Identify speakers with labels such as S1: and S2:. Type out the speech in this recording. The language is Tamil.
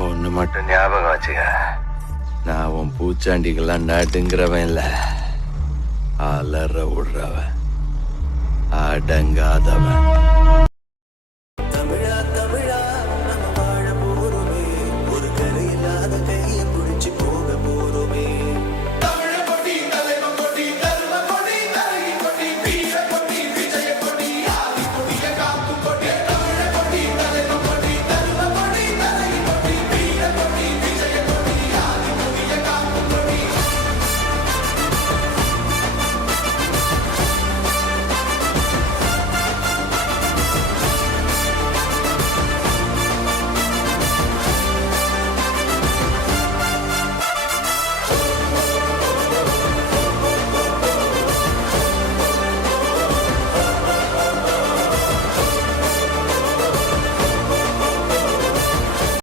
S1: ஒண்ணு மட்டும் ஞாபகம் வச்சுக்க. நான் உன் பூச்சாண்டிக்கெல்லாம் நாட்டுங்கிறவன் இல்ல. அலற விடுறவன். அடங்காதவன்.